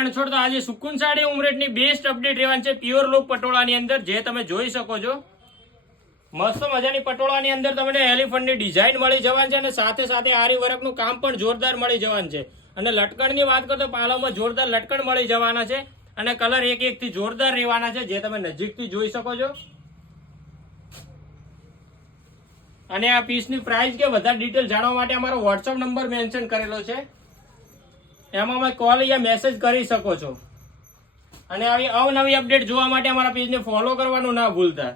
રણછોડ. તો આજે સુકૂન sari ઉમરેઠની best update રહેવાની છે પ્યોર લુક પટોળાની અંદર, જે તમે જોઈ શકો છો. મસ્ત મજાની પટોળાની અંદર તમને એલિફન્ટની ડિઝાઇન મળી જવાની છે અને સાથે સાથે આરી વર્કનું કામ પણ જોરદાર મળી જવાનું છે. અને લટકણની વાત કરો તો પાલામાં જોરદાર લટકણ મળી જવાના છે અને કલર એક થી જોરદાર રહેવાના છે, જે તમે નજીકથી જોઈ શકો છો. અને આ પીસની પ્રાઇસ કે વધારે ડિટેલ જાણવા માટે અમારો વોટ્સઅપ નંબર મેન્શન કરેલો છે, એમાં અમે કોલ યા મેસેજ કરી શકો છો. અને આવી અવનવી અપડેટ જોવા માટે અમારા પેજને ફોલો કરવાનું ના ભૂલતા.